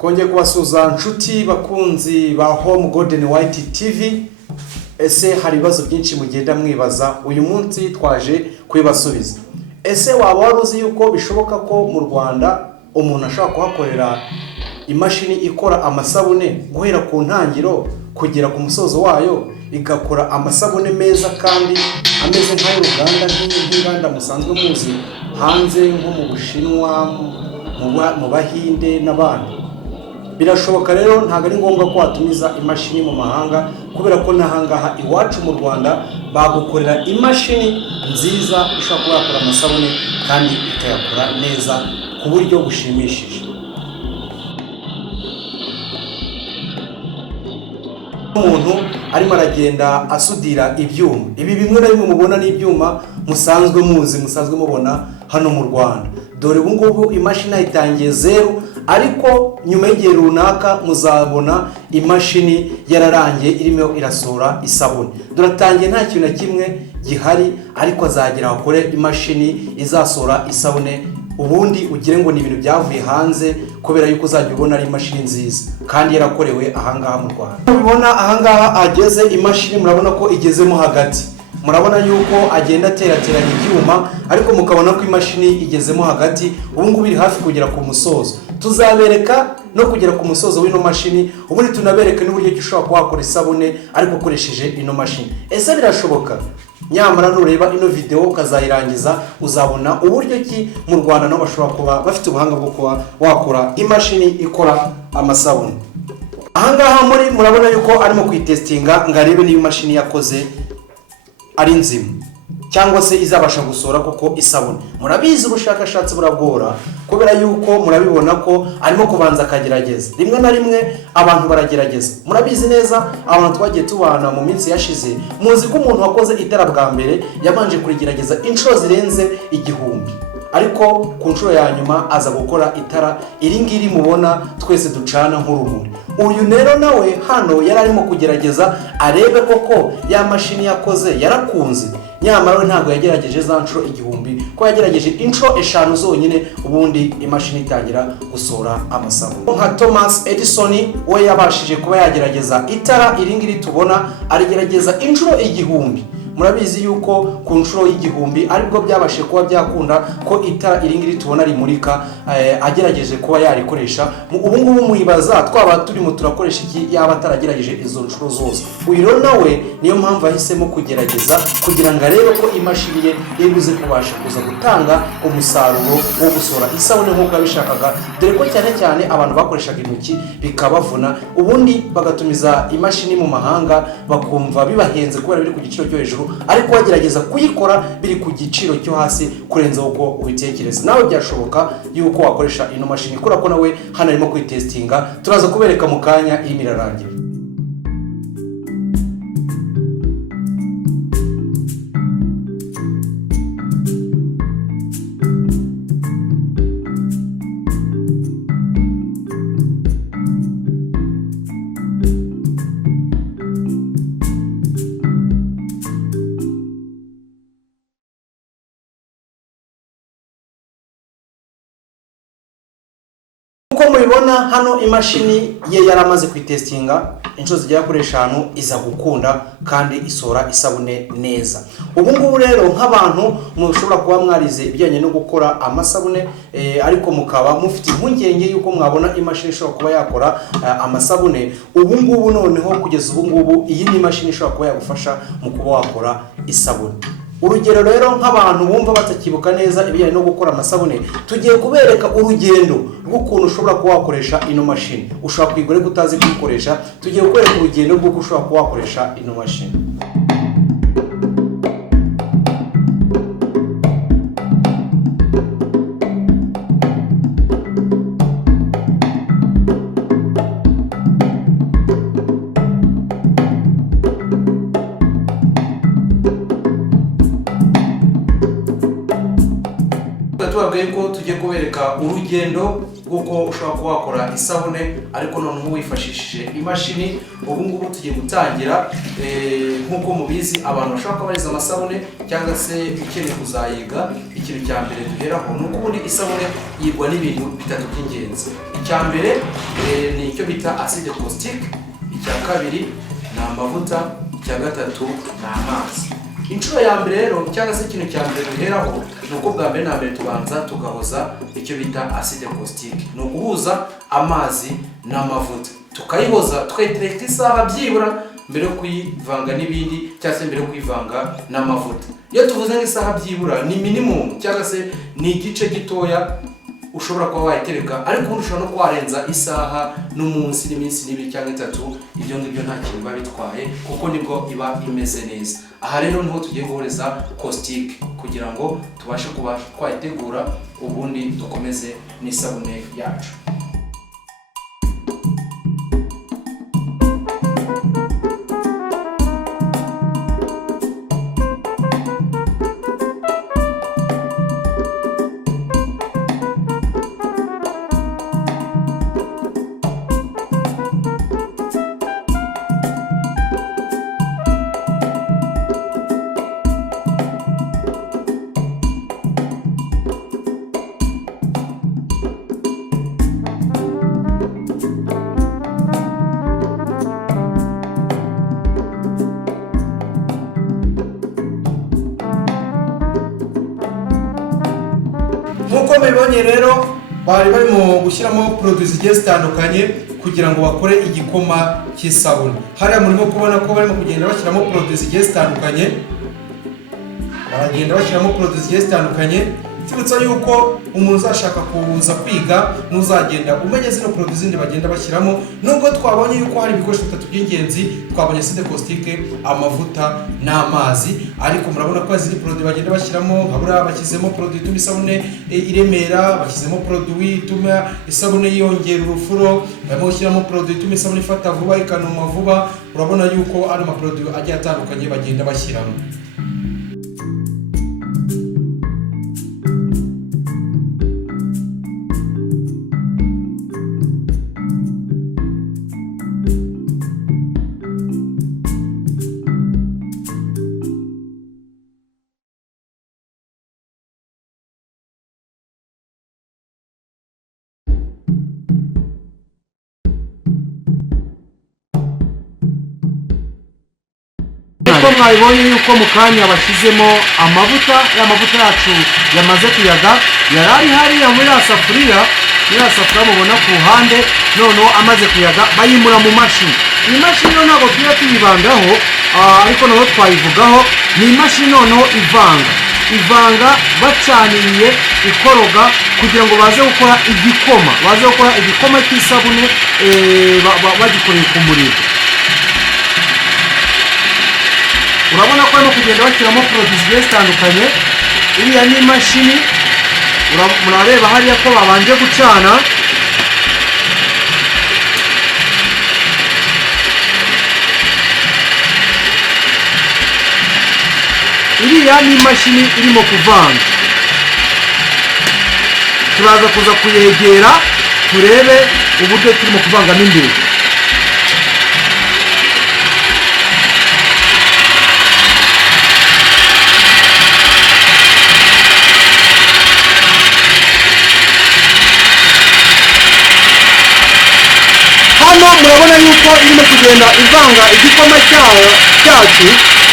Kongeye kubasuza nshuti bakunzi ba Home Golden White TV. Ese hari ibibazo byinshi mugenda mwibaza, uyu munsi twaje kwibasubiza. Ese waba waruzi yuko bishoboka ko mu Rwanda umuntu ashaka kuhakorera imashini ikora amasabune guhera ku ntangiro kugera ku musozo wayo, igakora amasabune meza kandi ameze nk'ay'uruganda nk'inganda musanzwe muzi hanze nko mu Bushinwa, mu Bahinde n'abandi? Birashoboka rero, ntabwo ari ngombwa ko watumiza imashini mu mahanga, kubera ko nahangaha iwacu mu Rwanda bagukorera imashini nziza ishobora kuba yakora amasabune kandi ikayakora neza ku buryo bushimishije. Umuntu arimo aragenda asudira ibyuma, ibi bimwe na bimwe mubona n'ibyuma musanzwe muzi, musanzwe mubona hano mu Rwanda. Dore ubu ngubu imashini itangiye zero, ariko nyuma y'igihe runaka muzabona imashini yararangiye irimo irasohora isabune. Duratangiye nta kintu na kimwe gihari, ariko azagera akore imashini izasohora isabune, ubundi ugire ngo ni ibintu byavuye hanze, kubera yuko uzajya ubona ari imashini nziza kandi yarakorewe ahangaha mu Rwanda. Mubibona ahangaha ageze imashini, murabona ko igezemo hagati, murabona yuko agenda aterateranya ibyuma, ariko mukabona ko imashini igezemo hagati. Ubu ngubu iri hafi kugera ku musozo. Tuzabereka no kugera ku musozo w'ino mashini, ubundi tunabereke n'uburyo ushobora kuhakora isabune ariko ukoresheje ino mashini. Ese birashoboka? Nyamara nureba ino video ukazayirangiza, uzabona uburyo ki mu Rwanda nabo bashobora kuba bafite ubuhanga bwo kuba wakora imashini ikora amasabune. Ahangaha murabona yuko arimo kuyitestinga ngo arebe niba imashini yakoze ari nzima cyangwa se izabasha gusohora koko isabune. Murabizi ubushakashatsi buragora, kubera yuko murabibona ko arimo kubanza akagerageza. Rimwe na rimwe abantu baragerageza, murabizi neza abantu twagiye tubana mu minsi yashize, muzi ko umuntu wakoze itara bwa mbere yabanje kurigerageza inshuro zirenze 1000, ariko ku nshuro ya nyuma aza gukora itara iri ngiri mubona twese ducana nk'urumuri. Uyu rero nawe hano yari arimo kugerageza arebe koko ya mashini yakoze yarakunze. Nyamara ntabwo yagerageje za nshuro 1000, ko yagerageje inshuro 5 zonyine, ubundi imashini itangira gusohora amasabune. Nka Thomas Edison we yabashije kuba yagerageza itara iri ngiri tubona, arigerageza inshuro 1000. Murabizi yuko ku nshuro y'1000 aribwo byabashe kuba byakunda ko itara iri ngiri tubona rimurika, agerageje kuba yarikoresha. Ubu ngubu muyibaza twaba turimo turakoresha iki yaba ataragerageje izo nshuro zose? Uyu rero nawe niyo mpamvu ahisemo kugerageza kugira ngo arebe ko imashini ye ibuze kubasha kuza gutanga umusaruro wo gusohora isabune nk'uko yabishakaga, dore ko cyane cyane abantu bakoreshaga intoki bikabavuna, ubundi bagatumiza imashini mu mahanga bakumva bibahenze kubera biri ku giciro cyo hejuru, ariko wagerageza kuyikora biri ku giciro cyo hasi kurenza uko ubitekereza. Nawe byashoboka yuko wakoresha ino mashini, kora ko nawe hano arimo kwitestinga. Turaza kubereka mu kanya irimo irarangira. Uko mubibona hano imashini ye yaramaze kwitestinga inshuro zigera kuri 5, iza gukunda kandi isohora isabune neza. Ubu ngubu rero nk'abantu mushobora kuba mwarize ibijyanye no gukora amasabune, ariko mukaba mufite impungenge yuko mwabona imashini ishobora kuba yakora amasabune, ubu ngubu noneho kugeza ubu ngubu iyi ni imashini ishobora kuba yagufasha mu kuba wakora isabune. Urugero rero nk'abantu bumva batakibuka neza ibijyanye no gukora amasabune, tugiye kubereka urugendo rw'ukuntu ushobora kuba wakoresha ino mashini. Ushobora kwigura utazi kuyikoresha, tugiye kubereka urugendo rw'uko ushobora kuba wakoresha ino mashini. Tubabwiye ko tugiye kubereka urugendo bw'uko ushobora kuba wakora isabune ariko noneho wifashishije imashini. Ubu ngubu tugiye gutangira nk'uko mubizi abantu bashobora kuba bariza amasabune cyangwa se ukeneye kuzayiga. Ikintu cya mbere duheraho ni uko ubundi isabune yigwa n'ibintu bitatu by'ingenzi. Icya mbere ni icyo bita acide caustique, icya kabiri ni amavuta, icya gatatu ni amazi. Inshuro ya mbere rero cyangwa se ikintu cya mbere duheraho ni uko bwa mbere na mbere tubanza tugahoza icyo bita acide caustique, ni ukuhuza amazi n'amavuta, tukayihoza tukayitereka isaha byibura mbere yo kuyivanga n'ibindi cyangwa se mbere yo kuyivanga n'amavuta. Iyo tuvuze nk'isaha byibura ni minimum cyangwa se ni igice gitoya ushobora kuba wayitereka, ariko ubundi ushobora no kuwarenza isaha n'umunsi n'iminsi 2 cyangwa 3. Ibyo ngibyo nta kintu biba bitwaye kuko nibwo iba imeze neza. Aha rero niho tugiye guhoreza caustique kugira ngo tubashe kuba twayitegura ubundi dukomeze n'isabune yacu. Nk'uko mubibonye rero bari barimo gushyiramo produits zigiye zitandukanye kugira ngo bakore igikoma cy'isabune. Hariya murimo kubona ko barimo kugenda bashyiramo produits zigiye zitandukanye, baragenda bashyiramo produits zigiye zitandukanye. Tubutsa yuko umuntu uzashaka kuza kwiga n'uzagenda umenye zino produits zindi bagenda bashyiramo. Nubwo twabonye yuko hari ibikoresho bitatu by'ingenzi, twabonye acide caustique, amavuta n'amazi, ariko murabona ko ziri produits bagenda bashyiramo. Habura bashyizemo produit ituma isabune iremera, bashyizemo produit ituma isabune yongera urufuro, barimo gushyiramo produit ituma isabune ifata vuba ikanuma vuba. Urabona yuko ari ama produit agiye atandukanye bagenda bashyiramo. Uko mwabibonye yuko mu kanya bashyizemo amavuta, ya mavuta yacu yamaze kuyaga, yarari hariya muri ya safuriya mubona ku ruhande. Noneho amaze kuyaga bayimura mu mashini. Iyi mashini ntabwo tuba tuyibangaho, ariko naho twayivugaho. Ni imashini noneho ivanga bacaniriye, ikoroga kugira ngo baze gukora igikoma cy'isabune bagikoreye ku muriro. Urabona ko barimo kugenda bashyiramo produits zigiye zitandukanye. Iriya ni imashini, murareba hariya ko babanje gucana. Iriya ni imashini irimo kuvanga. Turaza kuza kuyegera turebe uburyo turimo kuvangamo imbere. Hano murabona yuko irimo kugenda ivanga igikoma cyacu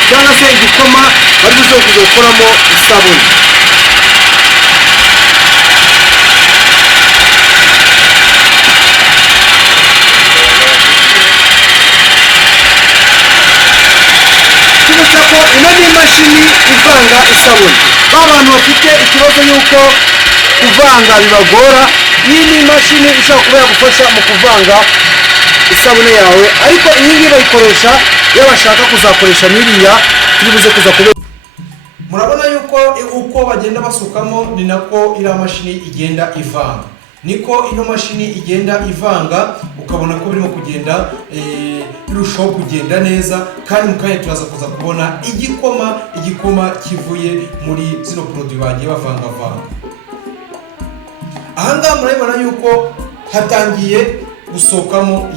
cyangwa se igikoma bari buze kuzokoramo isabune. Tubutse ko ino ni imashini ivanga isabune. Abantu bafite ikibazo yuko kuvanga bibagora, iyi ni imashini ishobora kuba yagufasha mu kuvanga isabune yawe, ariko iyi ngiyi bayikoresha iyo bashaka kuzakoresha n'iriya turi buze kuza kube. Murabona yuko uko bagenda basukamo ni nako iriya mashini igenda ivanga. Niko ino mashini igenda ivanga, ukabona ko birimo kugenda birushaho kugenda neza, kandi mu kanya turaza kuza kubona igikoma kivuye muri zino produit bagiye bavanga. ahangaha murabibona yuko hatangiye gusohokamo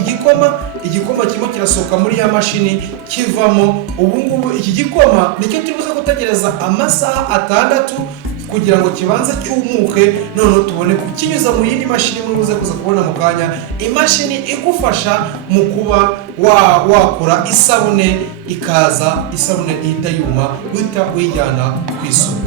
igikoma, igikoma kirimo kirasohoka muri ya mashini kivamo. Ubu ngubu iki gikoma nicyo tubuze gutegereza amasaha 6 kugira ngo kibanze cyumuke, noneho tubone kukinyuza mu yindi mashini muze kuza kubona mu kanya, imashini igufasha mu kuba wakora isabune, ikaza isabune ihita yuma uhita uyijyana ku isoko.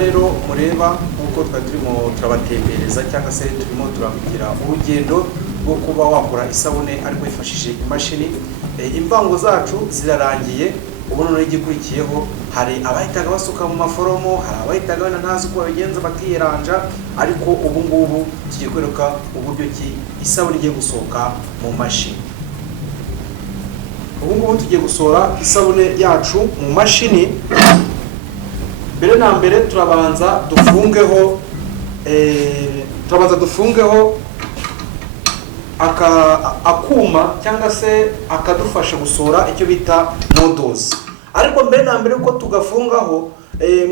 rero mureba nkuko twari turimo turabatembereza cyangwa se turimo turakugira urugendo rwo kuba wakora isabune ariko wifashishije imashini. Imvango zacu zirarangiye, ubu none igikurikiyeho hari abahitaga basuka mu maforomo, hari abahitaga bana ntazi uko babigenza bakiyeranja, ariko ubu ngubu tugiye kwereka uburyo ki isabune igiye gusohoka mu mashini. Ubu ngubu tugiye gusohora isabune yacu mu mashini. Mbere na mbere turabanza dufungeho akuma cyangwa se akadufasha gusohora icyo bita nodozi. Ariko mbere na mbere uko tugafungaho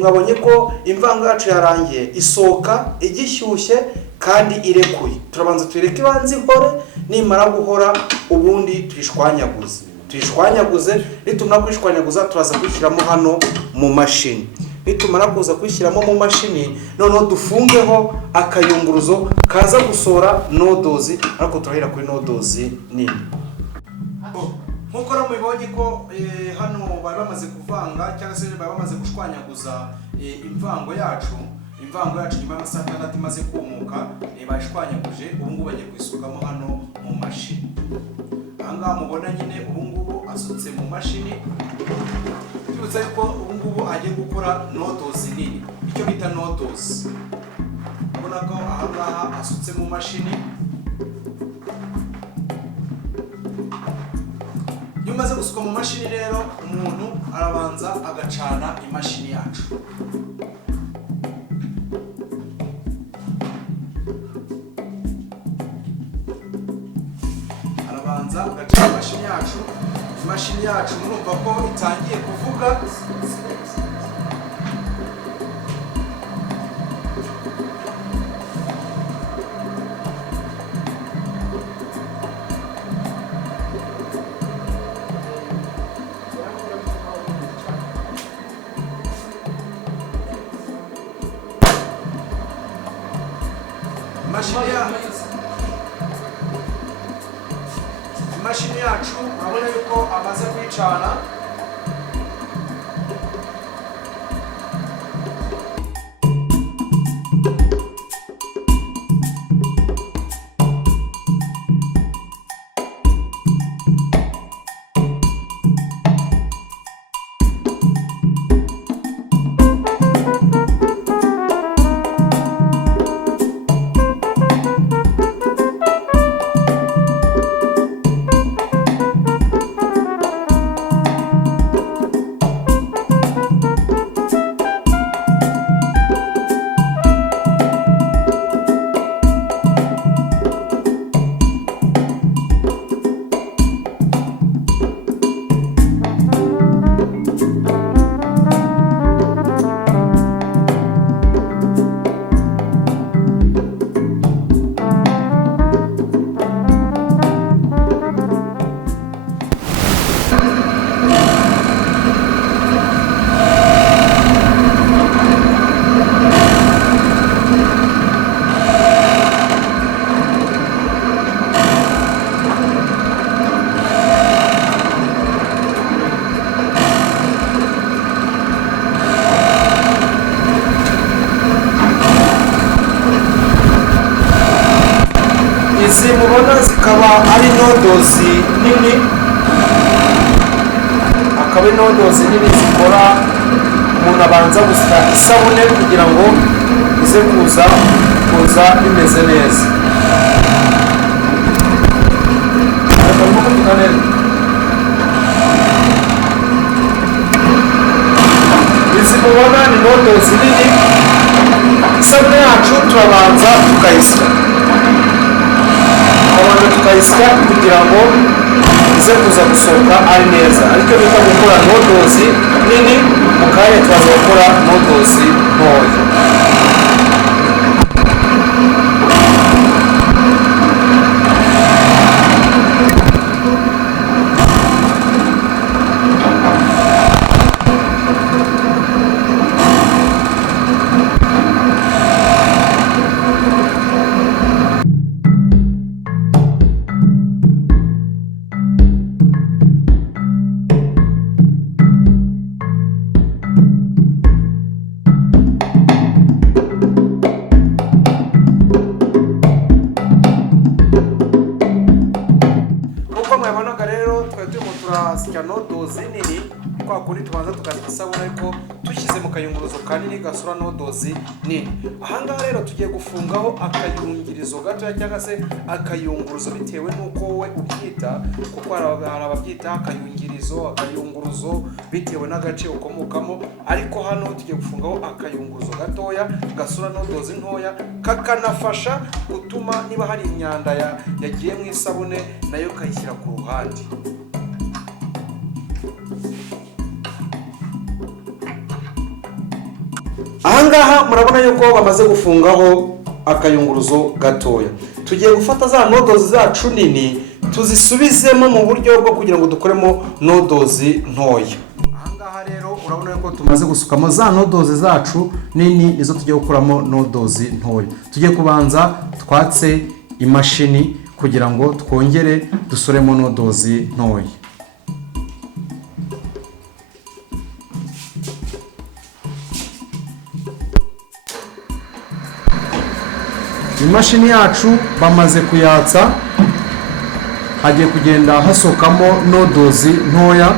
mwabonye ko imvango yacu yarangiye isohoka igishyushye kandi irekuye. Turabanza tuyireke ibanze ihore, nimara guhora ubundi tuyishwanyaguze. Nitumara kwishwanyaguza turaza kwishyiramo hano mu mashini. Nitumara kuza kwishyiramo mu mashini noneho dufungeho akayunguruzo kaza gusohora nodozi, ariko turahera kuri nodozi nini. Nkuko mubibonye ko hano bari bamaze kuvanga cyangwa se bari bamaze gushwanyaguza imvango yacu nyuma y'amasaha 6 imaze kumuka, bayishwanyaguje. Ubu ngubu bagiye kwisukamo hano mu mashini. Ahangaha mubona nyine ubu ngubu asutse mu mashini. Twibutsa yuko ubu ngubu agiye gukora nodozi nini, icyo bita nodozi. Ubona ko ahangaha asutse mu mashini. Iyo umaze gusuka mu mashini rero, umuntu arabanza agacana imashini yacu. Agacana imashini yacu murumva ko itangiye kuvuga. Imashini yacu urabona yuko amaze kwicana. Izi mubona zikaba ari nodozi nini, akaba nodozi nini zikora umuntu abanza gusa isabune kugira ngo ize kuza bimeze neza. Izi mubona ni nodozi nini, isabune yacu turabanza tukayisya kugira ngo ize kuza gusohoka ari neza. Ariko bita gukora nodozi nini, mu kanya twaza gukora nodozi ntoya. Nodozi nini kwa kuri tubanza tukazisabuna ariko tubishyize mu kayunguruzo kanini gasura nodozi nini. Ahangaha rero tugiye gufungaho akayungirizo gatoya cyangwa se akayunguruzo bitewe n'uko wowe ubyita, kuko hari ababyita akayungirizo, akayunguruzo bitewe n'agace ukomokamo, ariko hano tugiye gufungaho akayunguruzo gatoya gasura nodozi ntoya, kakanafasha gutuma niba hari imyanda yagiye mu isabune nayo kayishyira ku ruhande. Ahangaha murabona yuko bamaze gufungaho akayunguruzo gatoya. Tugiye gufata za nodozi zacu nini tuzisubizemo mu buryo bwo kugira ngo dukoremo nodozi ntoya. Ahangaha rero urabona yuko tumaze gusukamo za nodozi zacu nini, nizo tugiye gukuramo nodozi ntoya. Tugiye kubanza twatse imashini kugira ngo twongere dusoremo nodozi ntoya. Imashini yacu bamaze kuyatsa, hagiye kugenda hasokamo nodozi ntoya.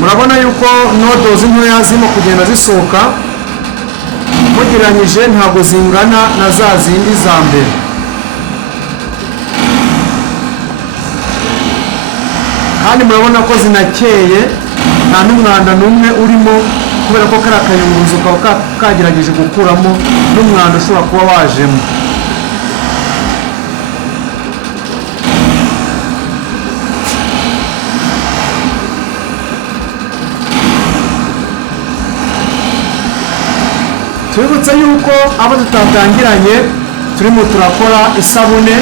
Murabona yuko nodozi ntoya zirimo kugenda zisohoka, mugereranyije ntabwo zingana na za zindi za mbere. Kandi murabona ko zinakeye, nta n'umwanda n'umwe urimo, kubera ko kari akayunguruzo kaba kagerageje gukuramo n'umwanda ushobora kuba wajemo. Tubibutse yuko abo tutatangiranye turimo turakora isabune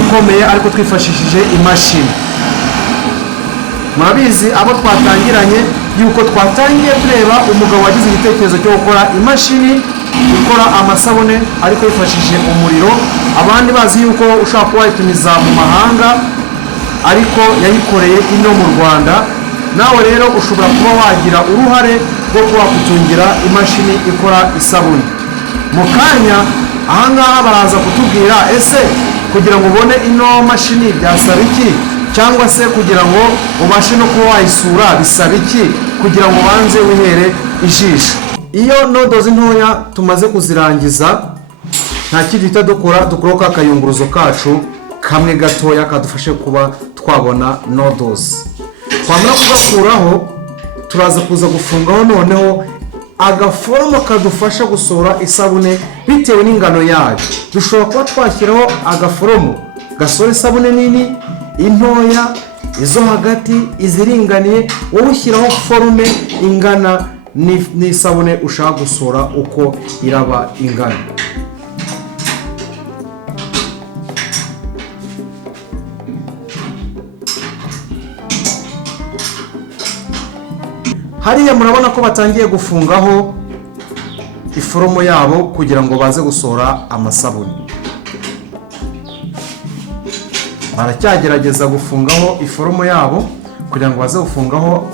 ikomeye ariko twifashishije imashini. Murabizi abo twatangiranye yuko twatangiye tureba umugabo wagize igitekerezo cyo gukora imashini ikora amasabune ariko yifashishije umuriro, abandi bazi yuko ushobora kuba wayitumiza mu mahanga ariko yayikoreye ino mu Rwanda. Nawe rero ushobora kuba wagira uruhare rwo kuba kutungira imashini ikora isabune. Mu kanya ahangaha baraza kutubwira ese kugira ngo ubone ino mashini byasaba iki, cyangwa se kugira ngo ubashe no kuba wayisura bisaba iki, kugira ngo banze wihere ijisho. Iyo nodozi ntoya tumaze kuzirangiza, nta kindi duhita dukora akayunguruzo kacu kamwe gatoya kadufashe kuba twabona nodozi. Twamara kugakuraho turaza kuza gufungaho noneho agaforomo kadufasha gusohora isabune bitewe n'ingano yayo. Dushobora kuba twashyiraho agaforomo gasohora isabune nini, intoya, izo hagati, iziringaniye, wowe ushyiraho forume ingana n'isabune ushaka gusohora uko iraba ingana. Hariya murabona ko batangiye gufungaho iforomo yabo kugira ngo baze gusohora amasabune. Baracyagerageza gufungaho iforomo yabo kugira ngo baze gufungaho,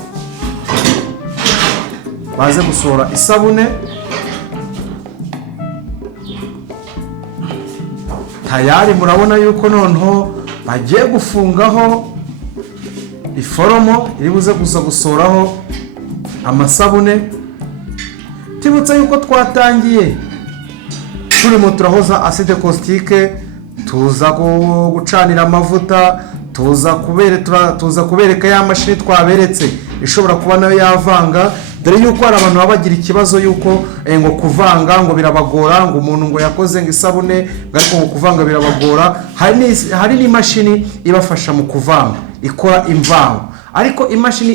baze gusohora isabune. Tayari murabona yuko noneho bagiye gufungaho iforomo iri buze gusa gusohoraho amasabune. Tibutsa yuko twatangiye turimo turahoza acide caustique, tuza gucanira amavuta, tuza kubereka ya mashini twaberetse ishobora kuba nayo yavanga, dore yuko hari abantu baba bagira ikibazo yuko ngo kuvanga ngo birabagora, ngo umuntu ngo yakoze ngo isabune ariko ngo kuvanga birabagora. Hari n'imashini ibafasha mu kuvanga ikora imvango, ariko imashini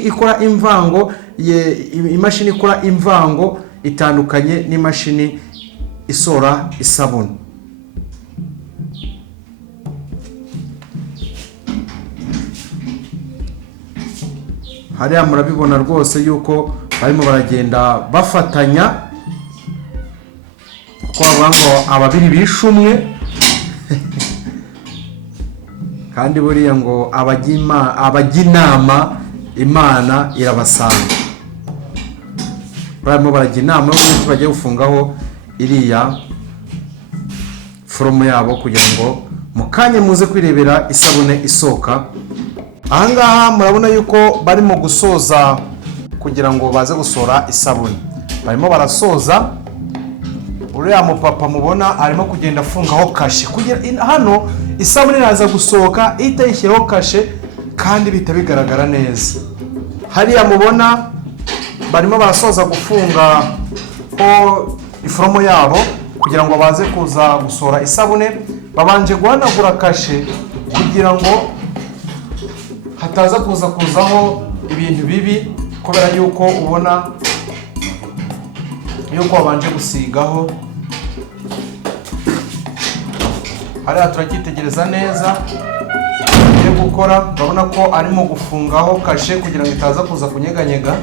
ikora imvango itandukanye n'imashini isora isabune. Hariya murabibona rwose yuko barimo baragenda bafatanya, kuko bavuga ngo ababiri bishe umwe kandi buriya ngo abajya inama Imana irabasanga. Barimo barajya inama y'uko bagiye gufungaho iriya foromo yabo kugira ngo mu kanya muze kwirebera isabune isoka. Ahangaha murabona yuko barimo gusoza kugira ngo baze gusohora isabune. Barimo barasoza, uriya mupapa mubona arimo kugenda afungaho kashe kugira hano isabune iraza gusohoka itayishyiraho kashe kandi bita bigaragara neza. Hariya mubona barimo barasoza gufunga iforomo yabo kugira ngo baze kuza gusohora isabune. Babanje guhanagura kashe kugira ngo hataza kuzaho ibintu bibi, kubera yuko ubona yuko babanje gusigaho. Hariya turacyitegereza neza yo gukora, urabona ko arimo gufungaho kashe kugira ngo itaza kuza kunyeganyega.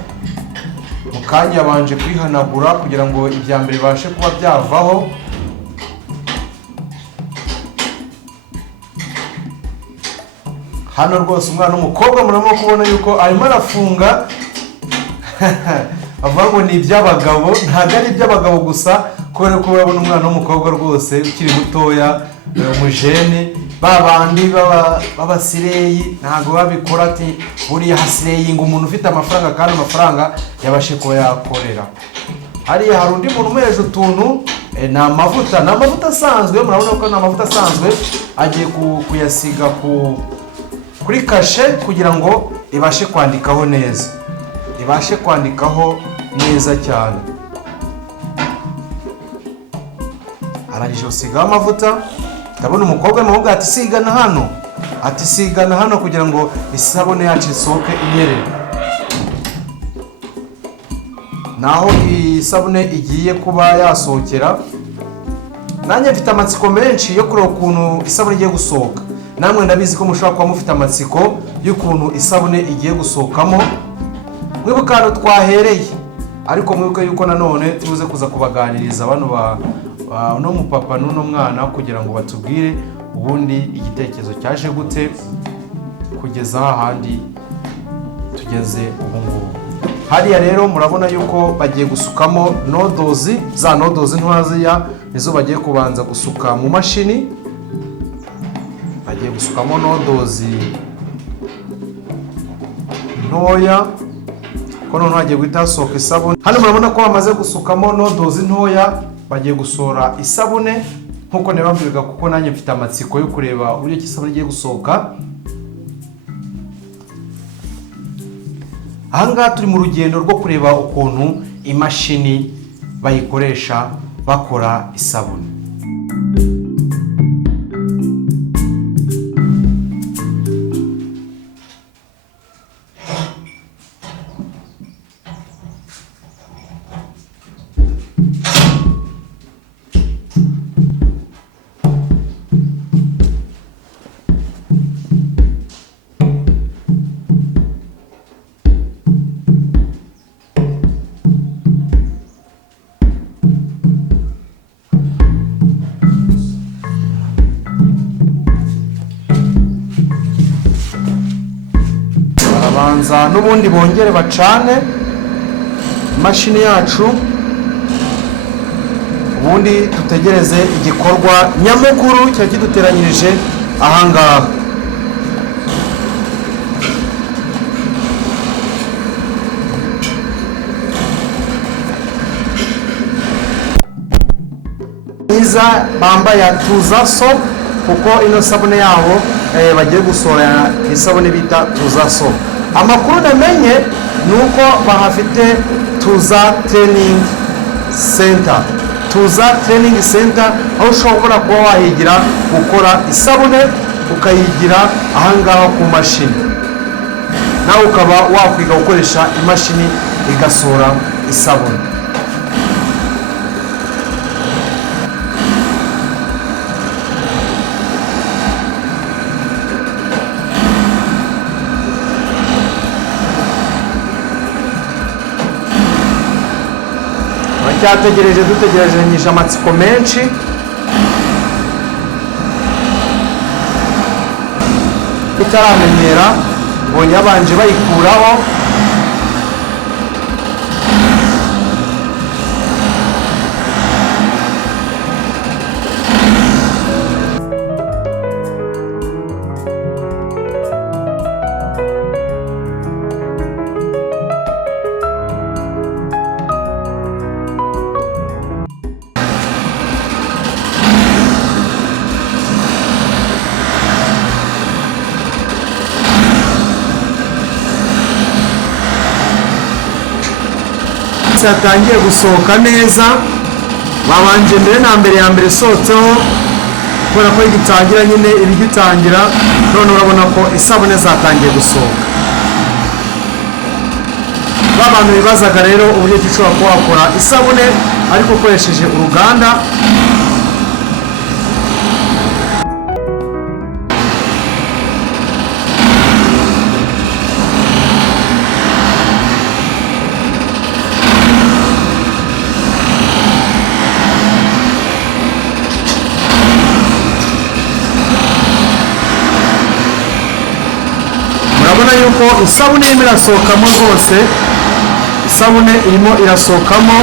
Mu kanya yabanje kwihanagura kugira ngo ibya mbere bibashe kuba byavaho. Hano rwose umwana w'umukobwa murimo kubona yuko arimo arafunga avuga ngo ni iby'abagabo. Ntabwo ari iby'abagabo gusa, kubera ko urabona umwana w'umukobwa rwose ukiri mutoya, umujene, babandi b'abasireyi ntabwo babikora ati buriya hasireyi ngo umuntu ufite amafaranga kandi amafaranga yabashe kuba yakorera. Hariya hari undi muntu umuheje utuntu, ni amavuta asanzwe. Murabona ko ni amavuta asanzwe agiye kuyasiga kuri kashe kugira ngo ibashe kwandikaho neza, cyane. Arangije gusigaho amavuta. Ndabona umukobwa n'umuhungu ati sigana hano kugira ngo isabune yacu isohoke inyerere. Naho isabune igiye kuba yasohokera, nanjye mfite amatsiko menshi yo kureba ukuntu isabune igiye gusohoka. Namwe ndabizi ko mushobora kuba mufite amatsiko y'ukuntu isabune igiye gusohokamo. Mwibuka hano twahereye, ariko mwibuke yuko nanone tubuze kuza kubaganiriza bano uno mupapa n'uno mwana kugira ngo batubwire ubundi igitekerezo cyaje gute kugeza hahandi tugeze ubu ngubu. Hariya rero murabona yuko bagiye gusukamo nodozi, za nodozi ntoya nizo bagiye kubanza gusuka mu mashini. Bagiye gusukamo nodozi ntoya ko noneho hagiye guhita hasohoka isabune. Hano murabona ko bamaze gusukamo nodozi ntoya, bagiye gusohora isabune nkuko nababwiraga, kuko nanjye mfite amatsiko yo kureba uburyo isabune igiye gusohoka. Ahangaha turi mu rugendo rwo kureba ukuntu imashini bayikoresha bakora isabune. Banza n'ubundi bongere bacane imashini yacu, ubundi tutegereze igikorwa nyamukuru cya kiduteranyirije ahangaha. Iza bambaye Tuza Soap kuko ino sabune yabo bagiye gusohora isabune bita Tuza Soap. Amakuru namenye nuko bahafite Tuza Training Center. Tuza Training Center aho ushobora kuba wahigira gukora isabune, ukayigira ahangaha ku mashini, nawe ukaba wakwiga gukoresha imashini igasohora isabune. Dutegereje amatsiko menshi. Itaramenyera ngo yabanje bayikuraho. Yatangiye gusohoka neza, babanje mbere na mbere ya mbere sotseho kubera ko igitangira nyine ibigitangira, none urabona ko isabune zatangiye gusohoka. Babantu bibazaga rero uburyo ushobora kuba wakora isabune ariko ukoresheje uruganda, yuko isabune irimo irasohokamo rwose, isabune irimo irasohokamo,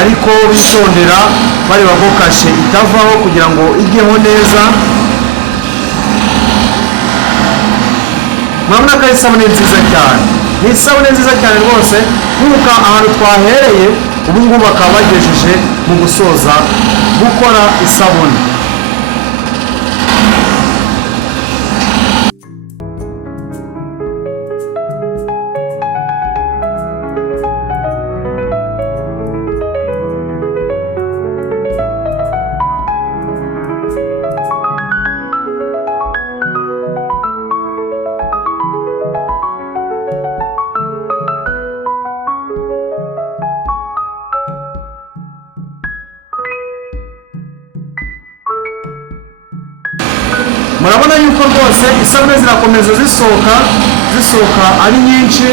ariko bitondera bareba ko kashe itavaho kugira ngo ijyeho neza. Murabona ko ari isabune nziza cyane, ni isabune nziza cyane rwose. Nkuko ahantu twahereye ubu ngubu bakaba bagejeje mu gusoza gukora isabune. Murabona yuko rwose isabune zirakomeza zisohoka ari nyinshi.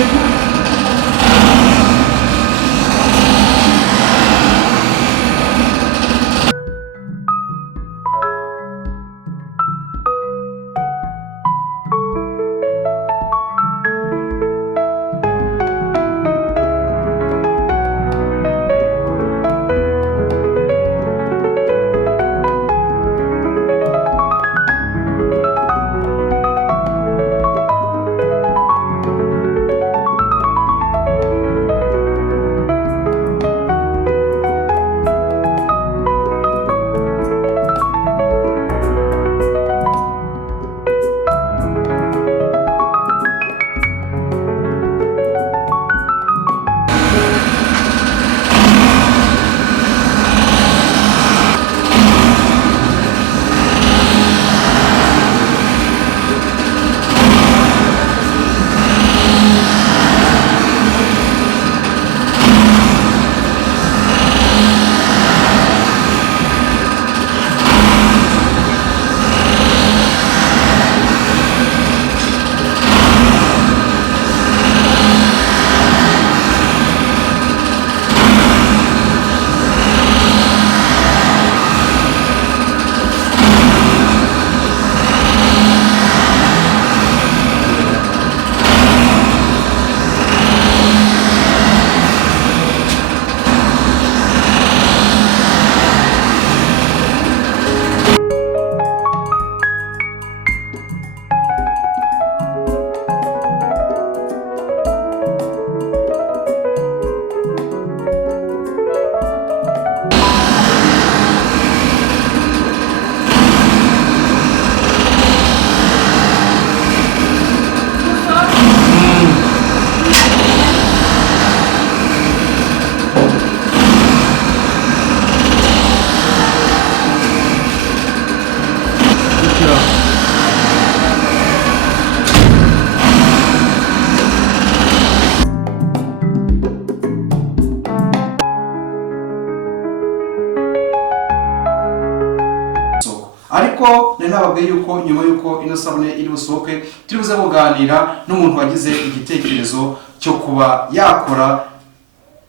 ariko nababwiye yuko nyuma yuko ino sabune iri busohoke turi buze kuganira n'umuntu wagize igitekerezo cyo kuba yakora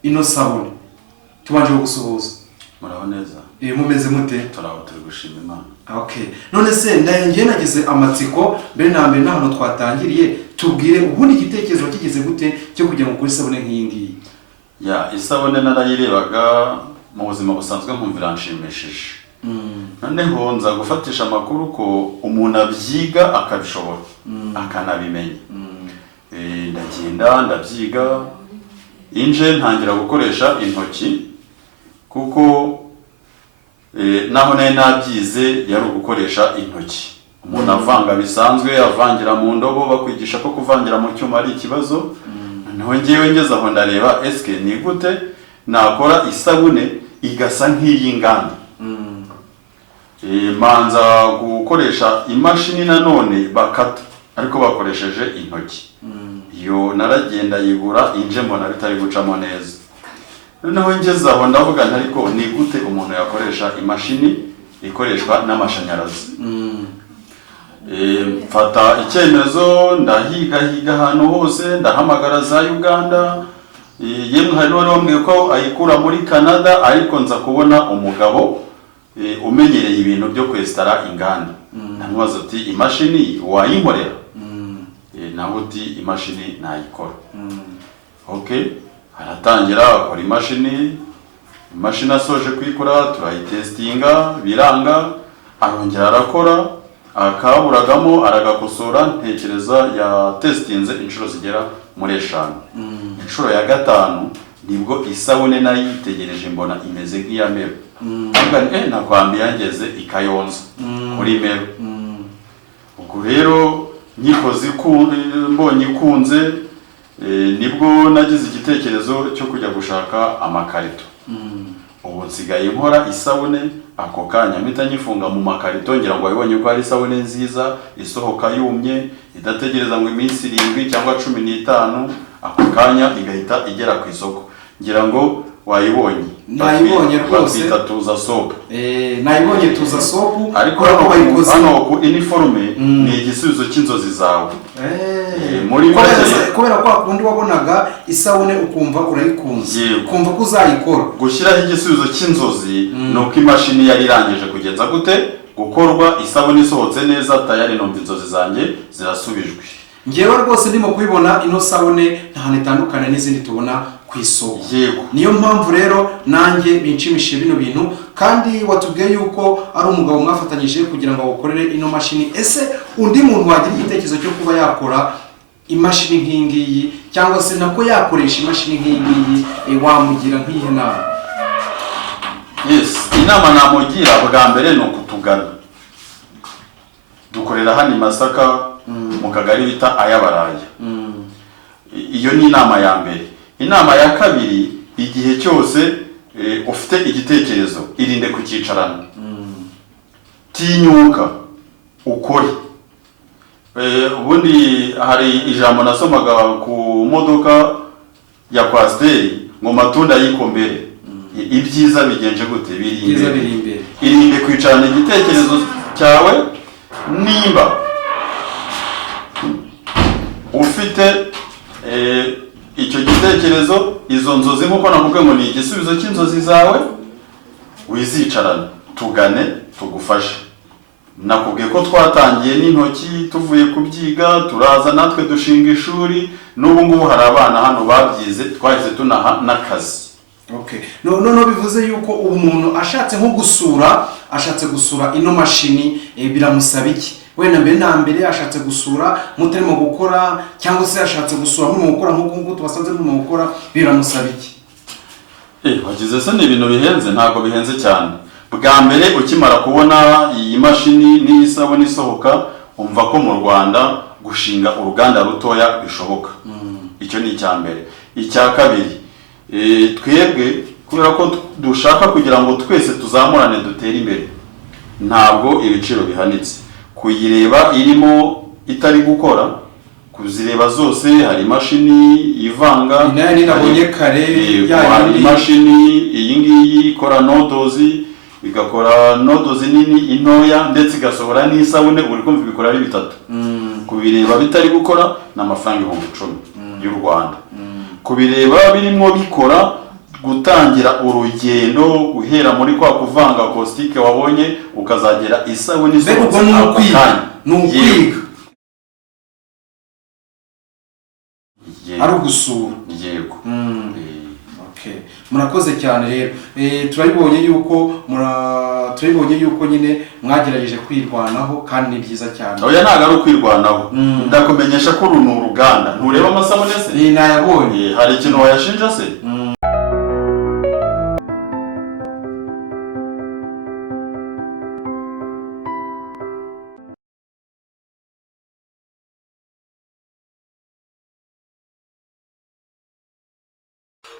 ino sabune. Tubanje gusuhuza. Muraho neza. Mumeze mute? Turaho turi gushima Imana. Okay. None se ndayengiye nagize amatsiko mbere na mbere naho twatangiriye tubwire ubundi igitekerezo kigeze gute cyo kujya mu kuri sabune nk'iyi ngiyi. Ya isabune narayirebaga mu buzima busanzwe nkumvira nshimishije. Noneho nza gufatisha amakuru ko umuntu abyiga akabishobora akanabimenya. Ndagenda ndabyiga inje ntangira gukoresha intoki kuko naho nayo nabyize yari ugukoresha intoki. Umuntu avanga bisanzwe avangira mu ndobo bakwigisha ko kuvangira mu cyuma ari ikibazo. Noneho ngewe ngeze aho ndareba eske ni gute nakora isabune igasa nk'iyi nganda. Manza gukoresha imashini nanone bakata ariko bakoresheje intoki. Yo naragenda yigura inje mbona bitari gucamo neza. Noneho ngeze aho ndavuga ariko ni gute umuntu yakoresha imashini ikoreshwa n'amashanyarazi. Mfata icyemezo ndahiga ahantu hose ndahamagara za Uganda. Yemwe hari n'uwambwiye ko ayikura muri Canada ariko nza kubona umugabo umenyereye ibintu byo kwestara inganda. Ndamubaza ati imashini wayinkorera? Naho uti imashini nayikora. Okay, aratangira akora imashini asoje kwikora turayitestinga biranga, arongera arakora akaburagamo aragakosora, ntekereza ya testinze inshuro zigera muri 5. Inshuro ya 5 nibwo isabune nayitegereje mbona imeze nk'iya Mero. Ntabwo nakwambiye ngeze ikayonza kuri Mero. Ubwo rero nyikoze mbonye ikunze nibwo nagize igitekerezo cyo kujya gushaka amakarito. Ubu nsigaye nkora isabune ako kanya mpita nyifunga mu makarito ngira ngo abibonye ko ari isabune nziza isohoka yumye idategereza ngo iminsi 7 cyangwa 15 ako kanya igahita igera ku isoko. Ngira ngo wayibonye. Nayibonye rwose. Tuza soap. Nayibonye tuza soap ariko hano ku uniforme ni igisubizo cy'inzozi zawe. Muri kubera ko akundi wabonaga isabune ukumva urayikunze kumva ko uzayikora. Gushyiraho igisubizo cy'inzozi nuko imashini yari irangije kugenza gute gukorwa isabune isohotse neza tayari numva inzozi zanjye zirasubijwe. Ngewe rwose ndimo kubibona ino sabune ntahantu itandukana n'izindi tubona ku isoko. Niyo mpamvu rero nanjye binshimishije bino bintu kandi watubwiye yuko ari umugabo mwafatanyije kugira ngo akorere ino mashini. Ese undi muntu wagira igitekerezo cyo kuba yakora imashini nk'ingiyi cyangwa se nako yakoresha imashini nk'ingiyi wamugira nk'ihe nama? Yes, inama namugira bwa mbere no kutugana. Dukorera hano Masaka mu kagari bita Ayabaraya. Iyo ni inama ya mbere. Inama ya kabiri, igihe cyose ufite igitekerezo irinde kukicarana. Tinyuka ukore. Ubundi hari ijambo nasomaga ku modoka ya kwasteri ngo matunda yikombere. Ibyiza bigenje gute birinde. Irinde kwicarana igitekerezo cyawe nimba ufite icyo gitekerezo izo nzozi nkuko nakubwiye ngo ni igisubizo cy'inzozi zawe wizicarana tugane tugufashe. Nakubwiye ko twatangiye n'intoki tuvuye kubyiga turaza natwe dushinga ishuri n'ubu ngubu hari abana hano babyize twahise tunaha n'akazi. Okay. No bivuze yuko umuntu ashatse nko gusura ino mashini biramusaba iki? Wenda mbere na mbere ashatse gusura mutarimo gukora cyangwa se ashatse gusura mu gukora nk'uko tubasanze mu gukora biramusaba iki? Wagize se ni ibintu bihenze? Ntabwo bihenze cyane. Bwa mbere ukimara kubona iyi mashini n'isabune isohoka umva ko mu Rwanda gushinga uruganda rutoya bishoboka. Icyo ni icya mbere. Icya kabiri twebwe kubera ko dushaka kugira ngo twese tuzamurane dutere imbere ntabwo ibiciro bihanitse. Kuyireba irimo itari gukora kuzireba zose hari imashini ivanga nabonye kare ya imashini iyi ngiyi ikora nodozi igakora nodozi nini intoya ndetse igasohora n'isabune uri kumva bikora ari bitatu. Kubireba bitari gukora n'amafaranga 10,000 y'u Rwanda. Kubireba birimo bikora gutangira urugendo guhera muri kwa kuvanga caustique wabonye ukazagera isabune isohotse n'ukwiga ari ugusura. Yego. Murakoze cyane rero. Turabibonye yuko nyine mwagerageje kwirwanaho kandi ni byiza cyane. Oya ntago ari kwirwanaho. Ndakumenyesha ko uru ni uruganda. Ntureba amasabune se? Nayabonye. Hari ikintu wayashinja se?